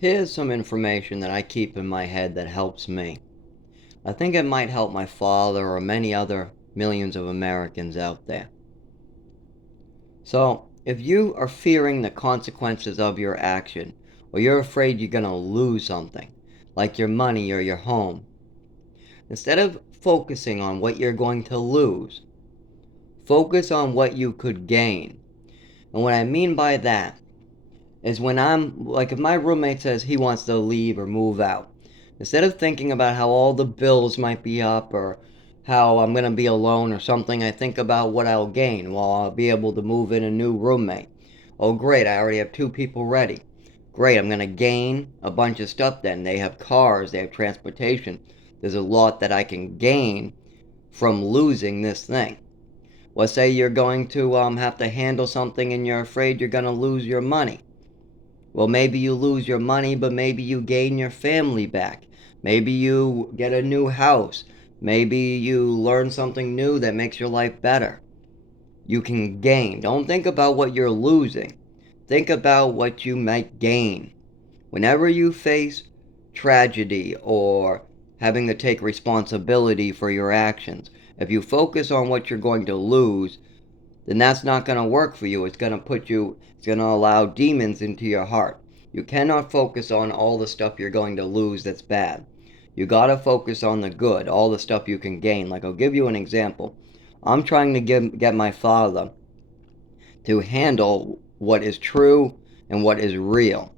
Here's some information that I keep in my head that helps me. I think it might help my father or many other millions of Americans out there. So, if you are fearing the consequences of your action, or you're afraid you're going to lose something, like your money or your home, instead of focusing on what you're going to lose, focus on what you could gain. And what I mean by that is when I'm like, if my roommate says he wants to leave or move out, instead of thinking about how all the bills might be up or how I'm going to be alone or something, I think about what I'll gain. Well, I'll be able to move in a new roommate. Oh, great, I already have two people ready. Great, I'm going to gain a bunch of stuff then. They have cars, they have transportation. There's a lot that I can gain from losing this thing. Well, say you're going to have to handle something and you're afraid you're going to lose your money. Well, maybe you lose your money, but maybe you gain your family back. Maybe you get a new house. Maybe you learn something new that makes your life better. You can gain. Don't think about what you're losing. Think about what you might gain. Whenever you face tragedy or having to take responsibility for your actions, if you focus on what you're going to lose, then that's not going to work for you. It's going to allow demons into your heart. You cannot focus on all the stuff you're going to lose that's bad. You got to focus on the good, all the stuff you can gain. Like, I'll give you an example. I'm trying to get my father to handle what is true and what is real.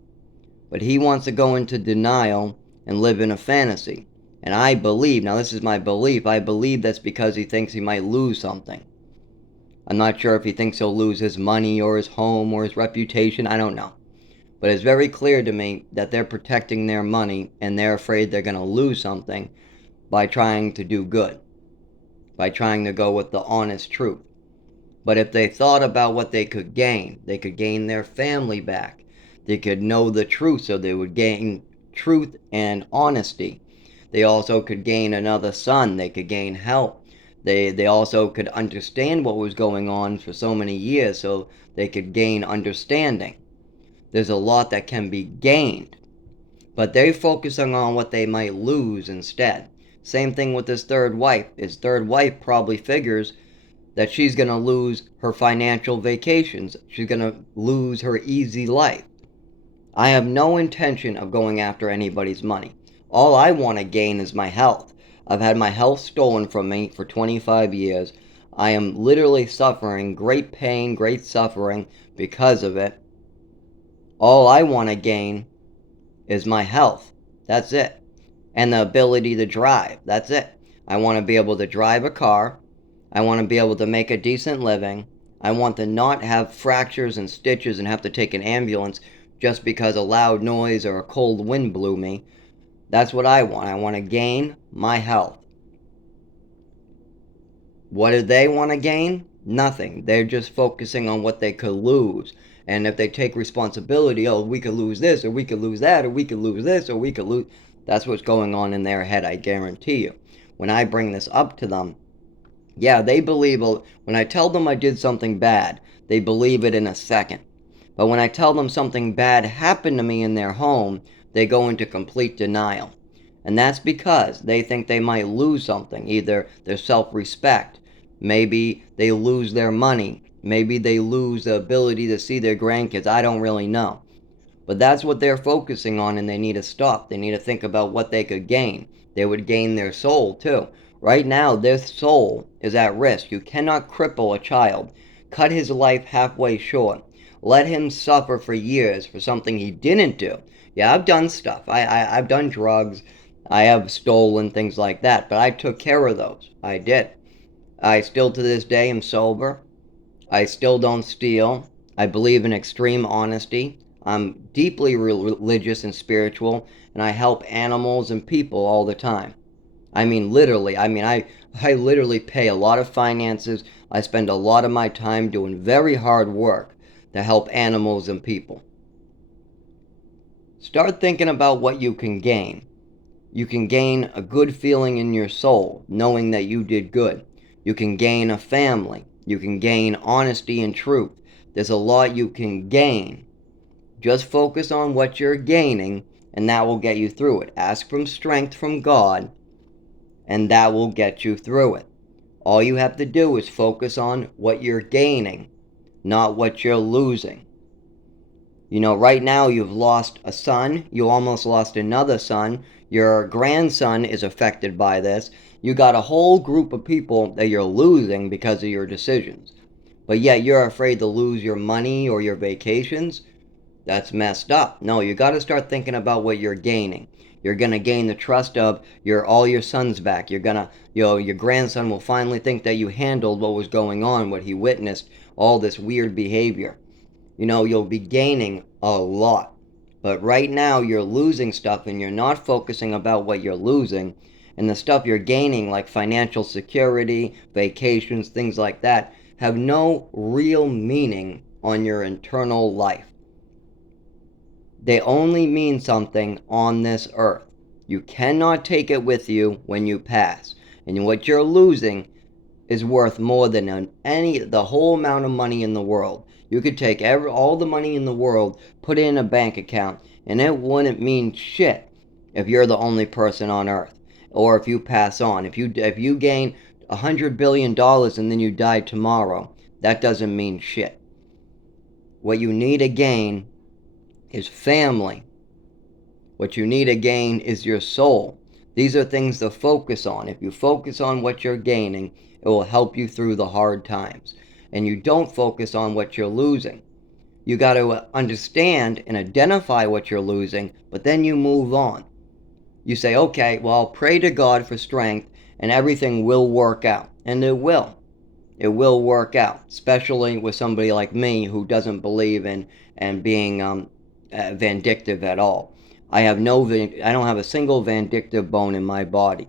But he wants to go into denial and live in a fantasy. And I believe, now this is my belief, I believe that's because he thinks he might lose something. I'm not sure if he thinks he'll lose his money or his home or his reputation. I don't know. But it's very clear to me that they're protecting their money and they're afraid they're going to lose something by trying to do good, by trying to go with the honest truth. But if they thought about what they could gain their family back. They could know the truth, so they would gain truth and honesty. They also could gain another son. They could gain help. They also could understand what was going on for so many years, so they could gain understanding. There's a lot that can be gained, but they're focusing on what they might lose instead. Same thing with his third wife. His third wife probably figures that she's going to lose her financial vacations. She's going to lose her easy life. I have no intention of going after anybody's money. All I want to gain is my health. I've had my health stolen from me for 25 years. I am literally suffering great pain, great suffering because of it. All I want to gain is my health. That's it. And the ability to drive. That's it. I want to be able to drive a car. I want to be able to make a decent living. I want to not have fractures and stitches and have to take an ambulance just because a loud noise or a cold wind blew me. That's what I want. I want to gain my health. What do they want to gain? Nothing. They're just focusing on what they could lose. And if they take responsibility, oh, we could lose this, or we could lose that, or we could lose this, or we could lose. That's what's going on in their head, I guarantee you. When I bring this up to them, yeah, they believe, when I tell them I did something bad, they believe it in a second. But when I tell them something bad happened to me in their home, they go into complete denial. And that's because they think they might lose something, either their self-respect, maybe they lose their money, maybe they lose the ability to see their grandkids. I don't really know. But that's what they're focusing on, and they need to stop. They need to think about what they could gain. They would gain their soul, too. Right now, their soul is at risk. You cannot cripple a child, cut his life halfway short, let him suffer for years for something he didn't do. Yeah, I've done stuff. I've done drugs. I have stolen, things like that. But I took care of those. I did. I still to this day am sober. I still don't steal. I believe in extreme honesty. I'm deeply religious and spiritual, and I help animals and people all the time. I mean, literally. I literally pay a lot of finances. I spend a lot of my time doing very hard work to help animals and people. Start thinking about what you can gain. You can gain a good feeling in your soul, knowing that you did good. You can gain a family. You can gain honesty and truth. There's a lot you can gain. Just focus on what you're gaining and that will get you through it. Ask for strength from God, and that will get you through it. All you have to do is focus on what you're gaining, not what you're losing. You know, right now you've lost a son, you almost lost another son, your grandson is affected by this. You got a whole group of people that you're losing because of your decisions. But yet you're afraid to lose your money or your vacations. That's messed up. No, you got to start thinking about what you're gaining. You're going to gain the trust of all your sons back. You're going to, your grandson will finally think that you handled what was going on, what he witnessed, all this weird behavior. You'll be gaining a lot. But right now you're losing stuff and you're not focusing about what you're losing. And the stuff you're gaining, like financial security, vacations, things like that, have no real meaning on your internal life. They only mean something on this earth. You cannot take it with you when you pass. And what you're losing is worth more than the whole amount of money in the world. You could take all the money in the world, put it in a bank account, and it wouldn't mean shit if you're the only person on earth. Or if you pass on. If you gain $100 billion and then you die tomorrow, that doesn't mean shit. What you need to gain is family. What you need to gain is your soul. These are things to focus on. If you focus on what you're gaining, it will help you through the hard times. And you don't focus on what you're losing. You got to understand and identify what you're losing, but then you move on. You say, okay, well, I'll pray to God for strength and everything will work out. And it will. It will work out, especially with somebody like me who doesn't believe in being vindictive at all. I don't have a single vindictive bone in my body.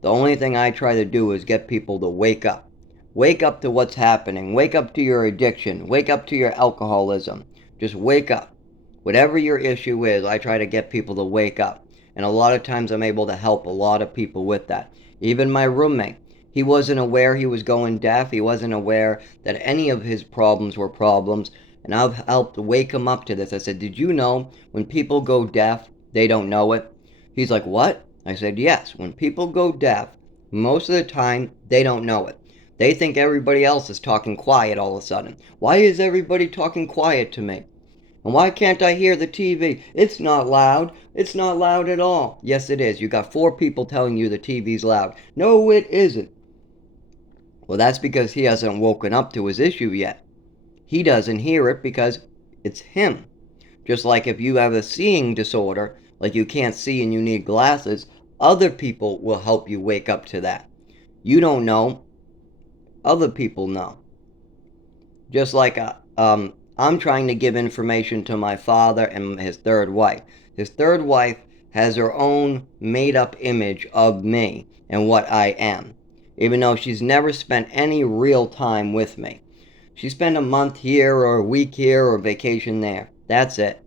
The only thing I try to do is get people to wake up. Wake up to what's happening. Wake up to your addiction. Wake up to your alcoholism. Just wake up. Whatever your issue is, I try to get people to wake up. And a lot of times I'm able to help a lot of people with that. Even my roommate. He wasn't aware he was going deaf. He wasn't aware that any of his problems were problems. And I've helped wake him up to this. I said, did you know when people go deaf, they don't know it? He's like, what? I said, yes. When people go deaf, most of the time, they don't know it. They think everybody else is talking quiet all of a sudden. Why is everybody talking quiet to me? And why can't I hear the TV? It's not loud. It's not loud at all. Yes, it is. You got 4 people telling you the TV's loud. No, it isn't. Well, that's because he hasn't woken up to his issue yet. He doesn't hear it because it's him. Just like if you have a seeing disorder, like you can't see and you need glasses, other people will help you wake up to that. You don't know. Other people know. Just like I'm trying to give information to my father and his third wife. His third wife has her own made-up image of me and what I am, even though she's never spent any real time with me. She spent a month here or a week here or vacation there. That's it.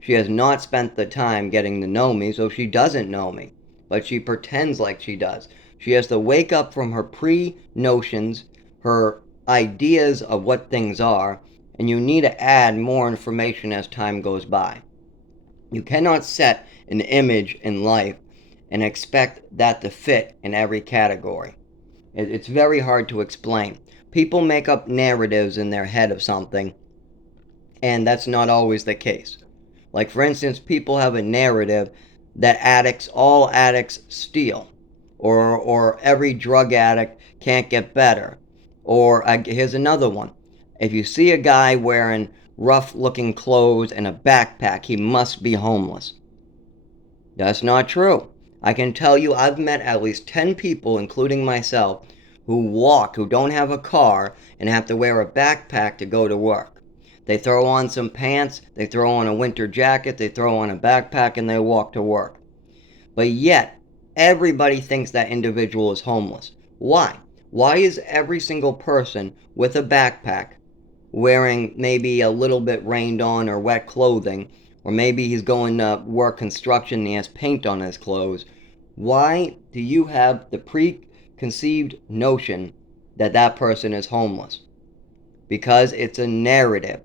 She has not spent the time getting to know me, so she doesn't know me. But she pretends like she does. She has to wake up from her pre-notions, her ideas of what things are, and you need to add more information as time goes by. You cannot set an image in life and expect that to fit in every category. It's very hard to explain. People make up narratives in their head of something, and that's not always the case. Like, for instance, people have a narrative that all addicts steal, or every drug addict can't get better. Or here's another one. If you see a guy wearing rough-looking clothes and a backpack, he must be homeless. That's not true. I can tell you I've met at least 10 people, including myself, who don't have a car and have to wear a backpack to go to work. They throw on some pants, they throw on a winter jacket, they throw on a backpack, and they walk to work. But yet, everybody thinks that individual is homeless. Why? Why is every single person with a backpack wearing maybe a little bit rained on or wet clothing, or maybe he's going to work construction and he has paint on his clothes? Why do you have the preconceived notion that that person is homeless? Because it's a narrative.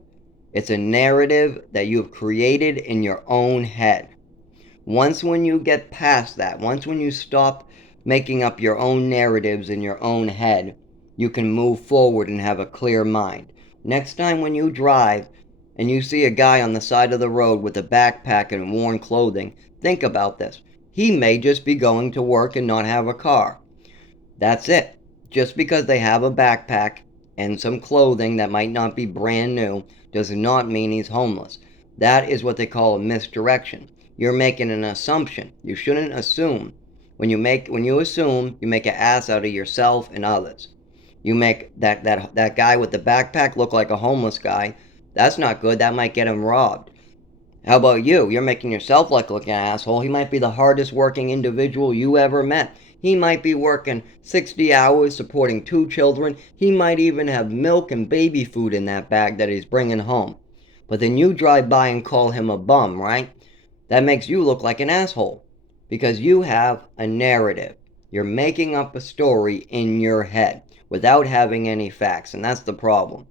It's a narrative that you have created in your own head. Once when you get past that, once when you stop making up your own narratives in your own head, you can move forward and have a clear mind. Next time when you drive and you see a guy on the side of the road with a backpack and worn clothing, think about this. He may just be going to work and not have a car. That's it. Just because they have a backpack and some clothing that might not be brand new does not mean he's homeless. That is what they call a misdirection. You're making an assumption. You shouldn't assume. When you assume, you make an ass out of yourself and others. You make that guy with the backpack look like a homeless guy. That's not good. That might get him robbed. How about you? You're making yourself look like an asshole. He might be the hardest working individual you ever met. He might be working 60 hours supporting 2 children. He might even have milk and baby food in that bag that he's bringing home. But then you drive by and call him a bum, right? That makes you look like an asshole because you have a narrative. You're making up a story in your head without having any facts, and that's the problem.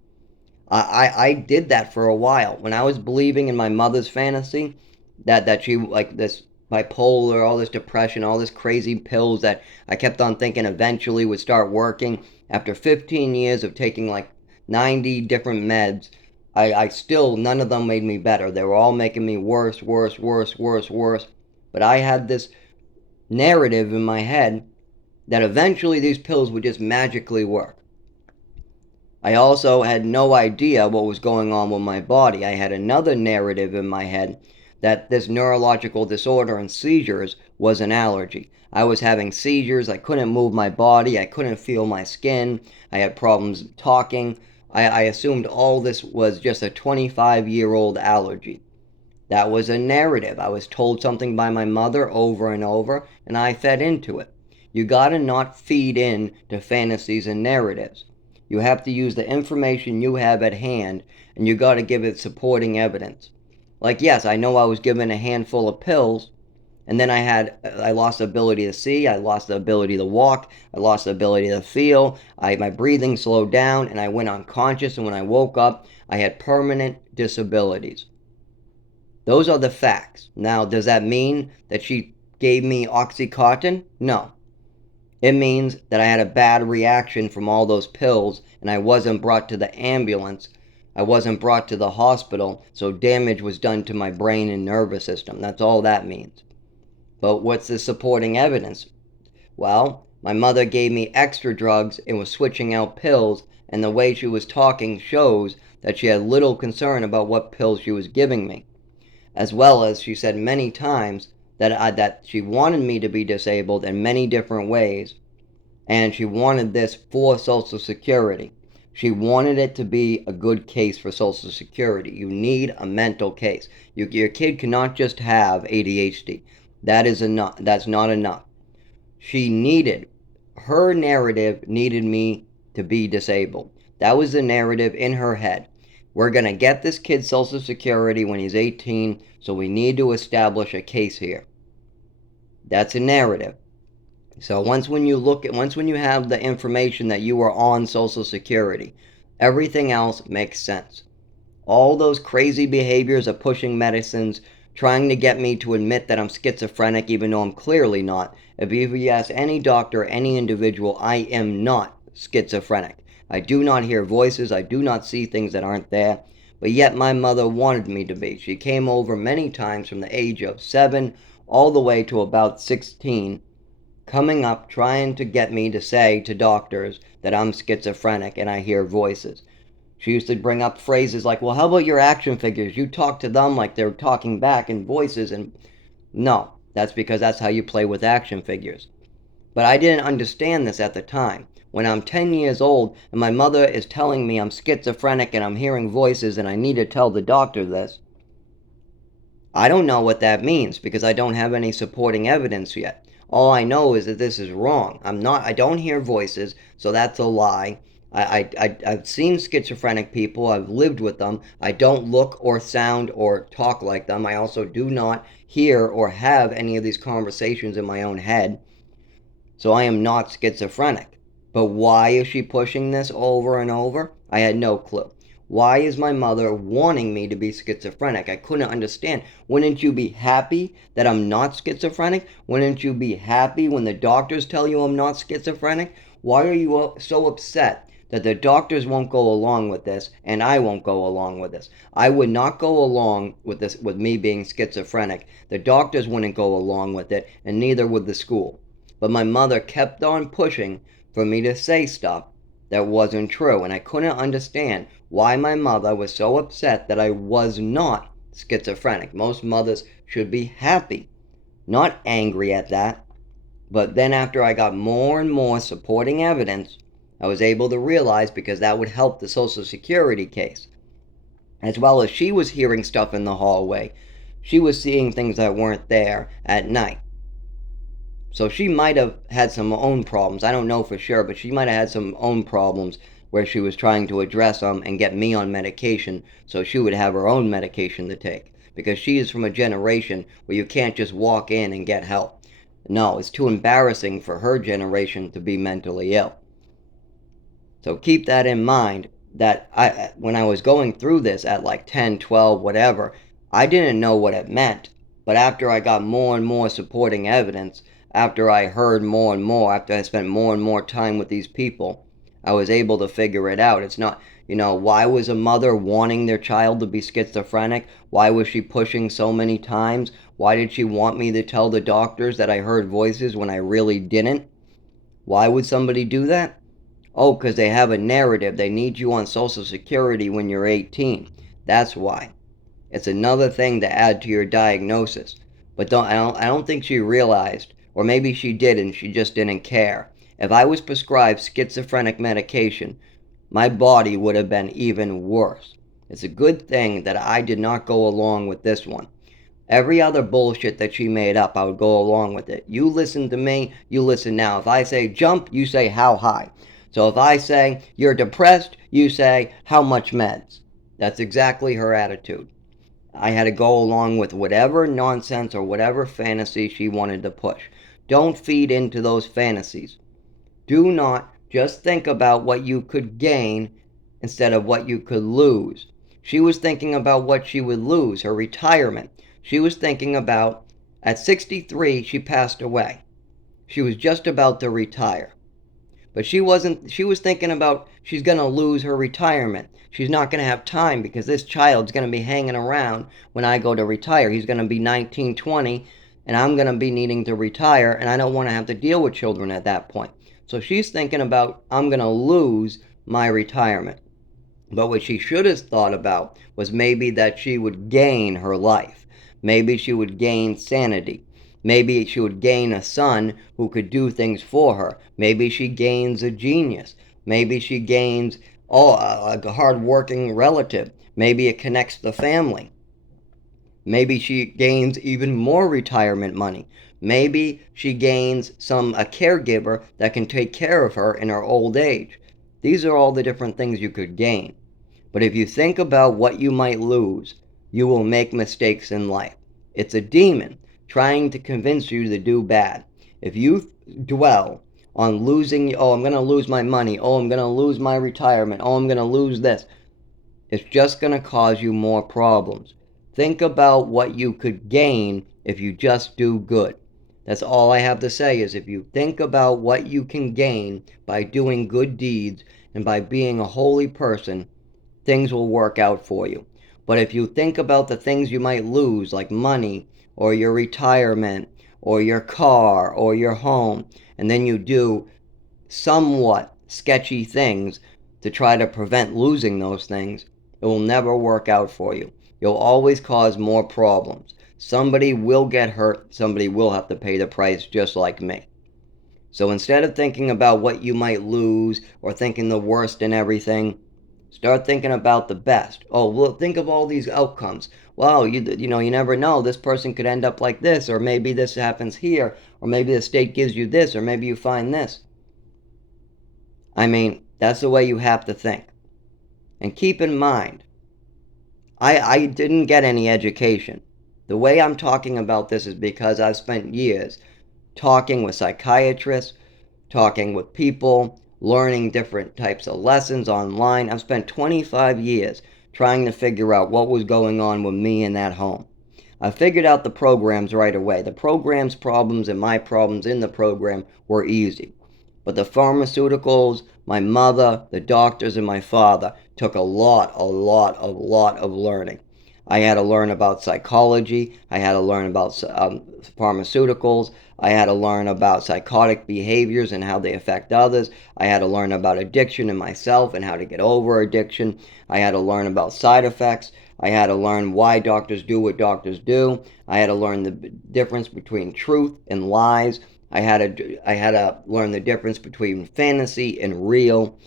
I did that for a while. When I was believing in my mother's fantasy, that she like this bipolar, all this depression, all this crazy pills that I kept on thinking eventually would start working. After 15 years of taking like 90 different meds, I still, none of them made me better. They were all making me worse, worse, worse, worse, worse. But I had this narrative in my head that eventually these pills would just magically work. I also had no idea what was going on with my body. I had another narrative in my head that this neurological disorder and seizures was an allergy. I was having seizures. I couldn't move my body. I couldn't feel my skin. I had problems talking. I assumed all this was just a 25-year-old allergy. That was a narrative. I was told something by my mother over and over, and I fed into it. You gotta not feed in to fantasies and narratives. You have to use the information you have at hand, and you got to give it supporting evidence. Like, yes, I know I was given a handful of pills, and then I lost the ability to see, I lost the ability to walk, I lost the ability to feel, my breathing slowed down, and I went unconscious, and when I woke up, I had permanent disabilities. Those are the facts. Now, does that mean that she gave me Oxycontin? No. It means that I had a bad reaction from all those pills and I wasn't brought to the ambulance. I wasn't brought to the hospital, so damage was done to my brain and nervous system. That's all that means. But what's the supporting evidence? Well, my mother gave me extra drugs and was switching out pills, and the way she was talking shows that she had little concern about what pills she was giving me. As well as she said many times that she wanted me to be disabled in many different ways, and she wanted this for Social Security. She wanted it to be a good case for Social Security. You need a mental case. Your kid cannot just have ADHD. That's not enough. Her narrative needed me to be disabled. That was the narrative in her head. We're going to get this kid Social Security when he's 18, so we need to establish a case here. That's a narrative. So once when you have the information that you are on Social Security, everything else makes sense. All those crazy behaviors of pushing medicines, trying to get me to admit that I'm schizophrenic even though I'm clearly not. If you ask any doctor, any individual, I am not schizophrenic. I do not hear voices. I do not see things that aren't there. But yet my mother wanted me to be. She came over many times from the age of 7 all the way to about 16, coming up trying to get me to say to doctors that I'm schizophrenic and I hear voices. She used to bring up phrases like, well, how about your action figures? You talk to them like they're talking back in voices. And no, that's because that's how you play with action figures. But I didn't understand this at the time. When I'm 10 years old and my mother is telling me I'm schizophrenic and I'm hearing voices and I need to tell the doctor this, I don't know what that means because I don't have any supporting evidence yet. All I know is that this is wrong. I don't hear voices, so that's a lie. I've seen schizophrenic people. I've lived with them. I don't look or sound or talk like them. I also do not hear or have any of these conversations in my own head. So I am not schizophrenic. But why is she pushing this over and over? I had no clue. Why is my mother wanting me to be schizophrenic? I couldn't understand. Wouldn't you be happy that I'm not schizophrenic? Wouldn't you be happy when the doctors tell you I'm not schizophrenic? Why are you so upset that the doctors won't go along with this and I won't go along with this? I would not go along with this, with me being schizophrenic. The doctors wouldn't go along with it, and neither would the school. But my mother kept on pushing for me to say stuff that wasn't true, and I couldn't understand why my mother was so upset that I was not schizophrenic. Most mothers should be happy, not angry at that. But then after I got more and more supporting evidence, I was able to realize, because that would help the Social Security case. As well as she was hearing stuff in the hallway, she was seeing things that weren't there at night. So she might have had some own problems. I don't know for sure, but she might have had some own problems where she was trying to address them and get me on medication so she would have her own medication to take. Because she is from a generation where you can't just walk in and get help. No, it's too embarrassing for her generation to be mentally ill. So keep that in mind, that when I was going through this at like 10, 12, whatever, I didn't know what it meant. But after I got more and more supporting evidence, after I heard more and more, after I spent more and more time with these people, I was able to figure it out. It's not, why was a mother wanting their child to be schizophrenic? Why was she pushing so many times? Why did she want me to tell the doctors that I heard voices when I really didn't? Why would somebody do that? Oh, because they have a narrative. They need you on Social Security when you're 18. That's why. It's another thing to add to your diagnosis. But I don't think she realized, or maybe she did and she just didn't care. If I was prescribed schizophrenic medication, my body would have been even worse. It's a good thing that I did not go along with this one. Every other bullshit that she made up, I would go along with it. You listen to me, you listen now. If I say jump, you say how high. So if I say you're depressed, you say how much meds. That's exactly her attitude. I had to go along with whatever nonsense or whatever fantasy she wanted to push. Don't feed into those fantasies. Do not just think about what you could gain instead of what you could lose. She was thinking about what she would lose, her retirement. She was thinking about, at 63, she passed away. She was just about to retire. But she was thinking about she's going to lose her retirement. She's not going to have time because this child's going to be hanging around when I go to retire. He's going to be 19, 20, and I'm going to be needing to retire, and I don't want to have to deal with children at that point. So she's thinking about, I'm going to lose my retirement. But what she should have thought about was maybe that she would gain her life. Maybe she would gain sanity. Maybe she would gain a son who could do things for her. Maybe she gains a genius. Maybe she gains a hard-working relative. Maybe it connects the family. Maybe she gains even more retirement money. Maybe she gains a caregiver that can take care of her in her old age. These are all the different things you could gain. But if you think about what you might lose, you will make mistakes in life. It's a demon trying to convince you to do bad. If you dwell on losing, oh, I'm going to lose my money, oh, I'm going to lose my retirement, oh, I'm going to lose this, it's just going to cause you more problems. Think about what you could gain if you just do good. That's all I have to say, is if you think about what you can gain by doing good deeds and by being a holy person, things will work out for you. But if you think about the things you might lose, like money, or your retirement, or your car, or your home, and then you do somewhat sketchy things to try to prevent losing those things, it will never work out for you. You'll always cause more problems. Somebody will get hurt, somebody will have to pay the price, just like me. So instead of thinking about what you might lose, or thinking the worst in everything, start thinking about the best. Oh, well, think of all these outcomes. Wow, you never know. This person could end up like this, or maybe this happens here, or maybe the state gives you this, or maybe you find this. I mean, that's the way you have to think. And keep in mind, I didn't get any education. The way I'm talking about this is because I've spent years talking with psychiatrists, talking with people learning different types of lessons online. I've spent 25 years trying to figure out what was going on with me in that home. I figured out the programs right away. The program's problems and my problems in the program were easy. But the pharmaceuticals, my mother, the doctors, and my father took a lot of learning. I had to learn about psychology. I had to learn about pharmaceuticals. I had to learn about psychotic behaviors and how they affect others. I had to learn about addiction in myself and how to get over addiction. I had to learn about side effects. I had to learn why doctors do what doctors do. I had to learn the difference between truth and lies. I had to learn the difference between fantasy and real.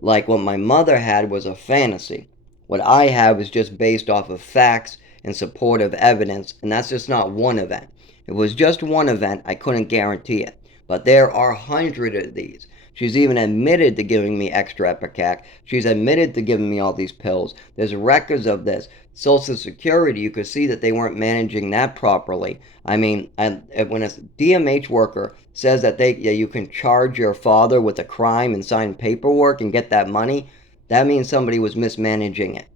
Like what my mother had was a fantasy. What I have is just based off of facts and supportive evidence, and that's just not one event. If it was just one event, I couldn't guarantee it. But there are hundreds of these. She's even admitted to giving me extra Epicac. She's admitted to giving me all these pills. There's records of this. Social Security, you could see that they weren't managing that properly. I mean, when a DMH worker says that you can charge your father with a crime and sign paperwork and get that money, that means somebody was mismanaging it.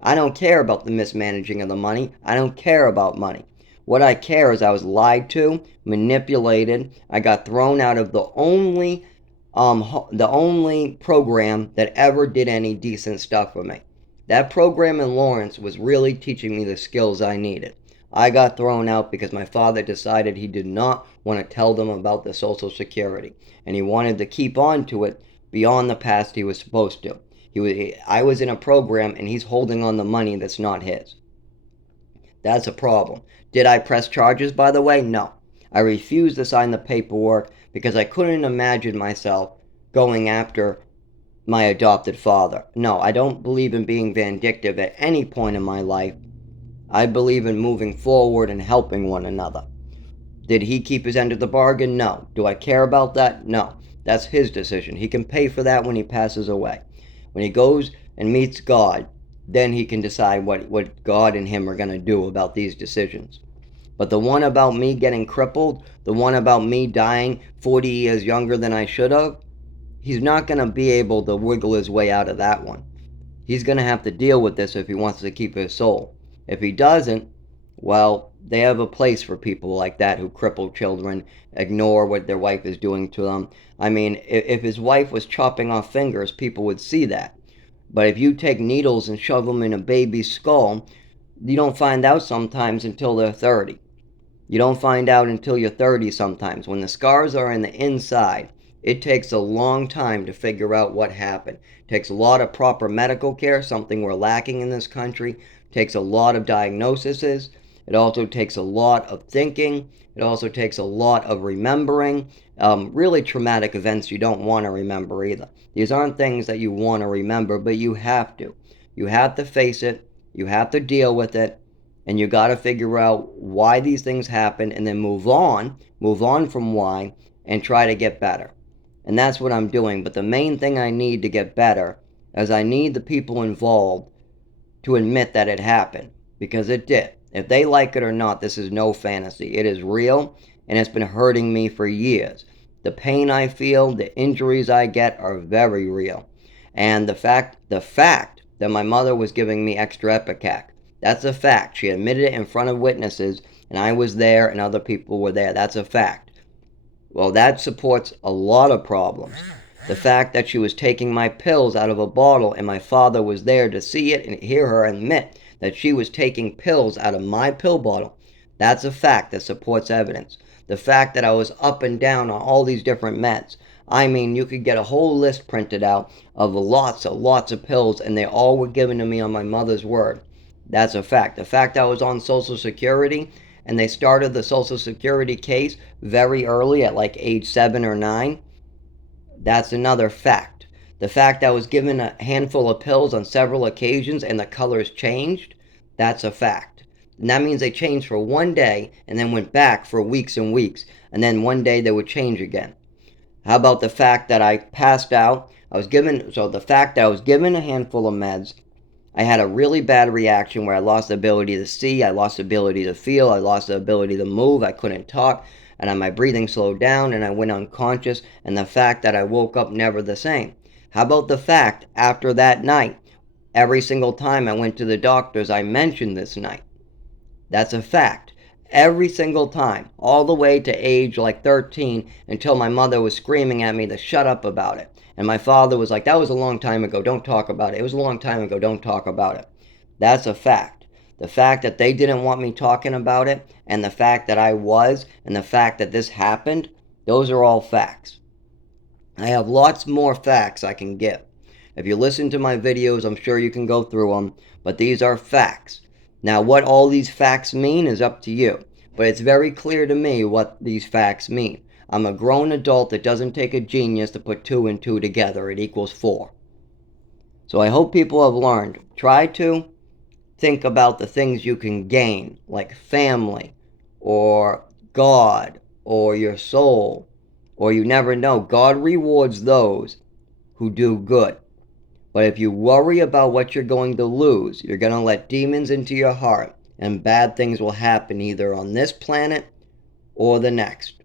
I don't care about the mismanaging of the money. I don't care about money. What I care is I was lied to, manipulated. I got thrown out of the only program that ever did any decent stuff for me. That program in Lawrence was really teaching me the skills I needed. I got thrown out because my father decided he did not want to tell them about the Social Security, and he wanted to keep on to it beyond the past he was supposed to. I was in a program and he's holding on the money that's not his. That's a problem. Did I press charges, by the way? No. I refused to sign the paperwork because I couldn't imagine myself going after my adopted father. No, I don't believe in being vindictive at any point in my life. I believe in moving forward and helping one another. Did he keep his end of the bargain? No. Do I care about that? No. That's his decision. He can pay for that when he passes away. When he goes and meets God, then he can decide what God and him are going to do about these decisions. But the one about me getting crippled, the one about me dying 40 years younger than I should have, he's not going to be able to wiggle his way out of that one. He's going to have to deal with this if he wants to keep his soul. If he doesn't, well, they have a place for people like that who cripple children, ignore what their wife is doing to them. I mean, if his wife was chopping off fingers, people would see that. But if you take needles and shove them in a baby's skull, you don't find out sometimes until they're 30. You don't find out until you're 30 sometimes. When the scars are in the inside, it takes a long time to figure out what happened. It takes a lot of proper medical care, something we're lacking in this country. It takes a lot of diagnoses. It also takes a lot of thinking. It also takes a lot of remembering. Really traumatic events you don't want to remember either. These aren't things that you want to remember, but you have to. You have to face it. You have to deal with it. And you got to figure out why these things happen and then move on from why, and try to get better. And that's what I'm doing. But the main thing I need to get better is I need the people involved to admit that it happened, because it did. If they like it or not, this is no fantasy. It is real, and it's been hurting me for years. The pain I feel, the injuries I get are very real. And the fact that my mother was giving me extra Epicac, that's a fact. She admitted it in front of witnesses, and I was there and other people were there. That's a fact. Well, that supports a lot of problems. The fact that she was taking my pills out of a bottle and my father was there to see it and hear her admit that she was taking pills out of my pill bottle, that's a fact that supports evidence. The fact that I was up and down on all these different meds. I mean, you could get a whole list printed out of lots of pills, and they all were given to me on my mother's word. That's a fact. The fact I was on Social Security, and they started the Social Security case very early at like age 7 or 9, that's another fact. The fact I was given a handful of pills on several occasions and the colors changed, that's a fact. And that means they changed for one day and then went back for weeks and weeks, and then one day they would change again. How about the fact that I passed out? The fact that I was given a handful of meds, I had a really bad reaction where I lost the ability to see, I lost the ability to feel, I lost the ability to move, I couldn't talk, and my breathing slowed down and I went unconscious, and the fact that I woke up never the same? How about the fact after that night, every single time I went to the doctors, I mentioned this night? That's a fact. Every single time, all the way to age like 13, until my mother was screaming at me to shut up about it. And my father was like, that was a long time ago, don't talk about it. It was a long time ago, don't talk about it. That's a fact. The fact that they didn't want me talking about it, and the fact that I was, and the fact that this happened, those are all facts. I have lots more facts I can give. If you listen to my videos, I'm sure you can go through them, but these are facts. Now, what all these facts mean is up to you, but it's very clear to me what these facts mean. I'm a grown adult that doesn't take a genius to put 2 and 2 together. It equals 4. So I hope people have learned. Try to think about the things you can gain, like family, or God, or your soul, or you never know. God rewards those who do good. But if you worry about what you're going to lose, you're going to let demons into your heart, and bad things will happen either on this planet or the next,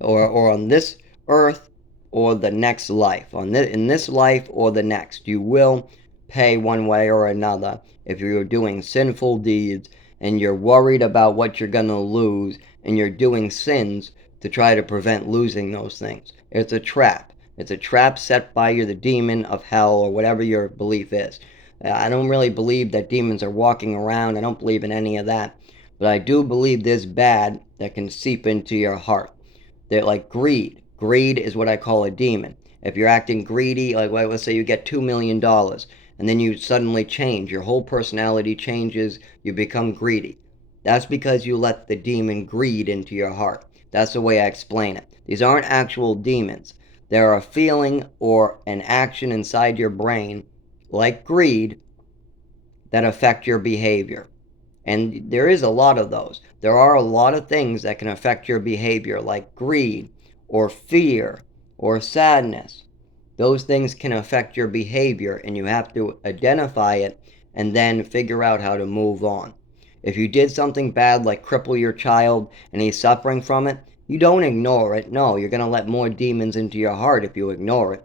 or on this earth or the next life. In this life or the next, you will pay one way or another if you're doing sinful deeds and you're worried about what you're going to lose, and you're doing sins to try to prevent losing those things. It's a trap. It's a trap set by you, the demon of hell, or whatever your belief is. I don't really believe that demons are walking around. I don't believe in any of that. But I do believe there's bad that can seep into your heart. They're like greed. Greed is what I call a demon. If you're acting greedy, like let's say you get $2 million, and then you suddenly change. Your whole personality changes. You become greedy. That's because you let the demon greed into your heart. That's the way I explain it. These aren't actual demons. They're a feeling or an action inside your brain, like greed, that affect your behavior. And there is a lot of those. There are a lot of things that can affect your behavior, like greed, or fear, or sadness. Those things can affect your behavior, and you have to identify it and then figure out how to move on. If you did something bad like cripple your child and he's suffering from it, you don't ignore it. No, you're going to let more demons into your heart if you ignore it.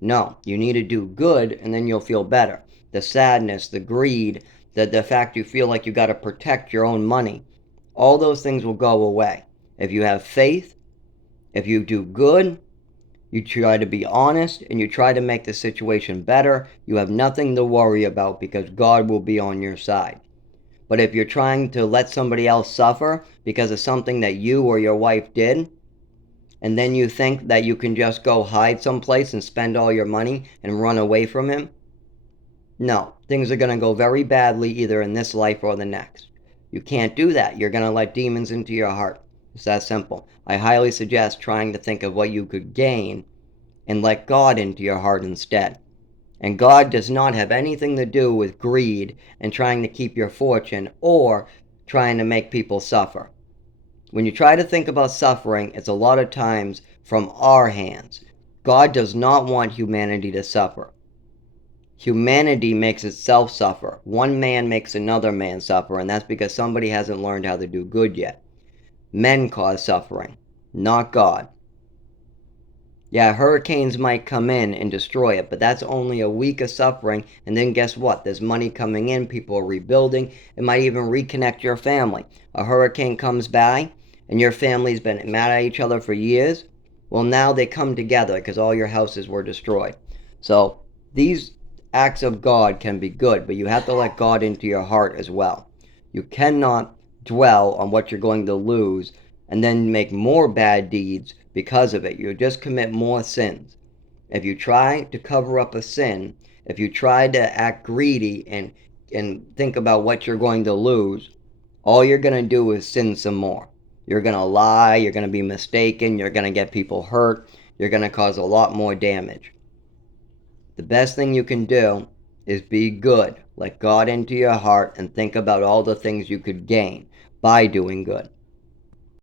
No, you need to do good, and then you'll feel better. The sadness, the greed, the fact you feel like you got to protect your own money, all those things will go away. If you have faith, if you do good, you try to be honest, and you try to make the situation better, you have nothing to worry about because God will be on your side. But if you're trying to let somebody else suffer because of something that you or your wife did, and then you think that you can just go hide someplace and spend all your money and run away from him, no, things are going to go very badly either in this life or the next. You can't do that. You're going to let demons into your heart. It's that simple. I highly suggest trying to think of what you could gain and let God into your heart instead. And God does not have anything to do with greed and trying to keep your fortune or trying to make people suffer. When you try to think about suffering, it's a lot of times from our hands. God does not want humanity to suffer. Humanity makes itself suffer. One man makes another man suffer, and that's because somebody hasn't learned how to do good yet. Men cause suffering, not God. Yeah, hurricanes might come in and destroy it, but that's only a week of suffering, and then guess what? There's money coming in, people are rebuilding, it might even reconnect your family. A hurricane comes by, and your family's been mad at each other for years. Well, now they come together because all your houses were destroyed. So, these acts of God can be good, but you have to let God into your heart as well. You cannot dwell on what you're going to lose and then make more bad deeds because of it. You'll just commit more sins. If you try to cover up a sin, if you try to act greedy and think about what you're going to lose, all you're going to do is sin some more. You're going to lie, you're going to be mistaken, you're going to get people hurt, you're going to cause a lot more damage. The best thing you can do is be good. Let God into your heart and think about all the things you could gain by doing good.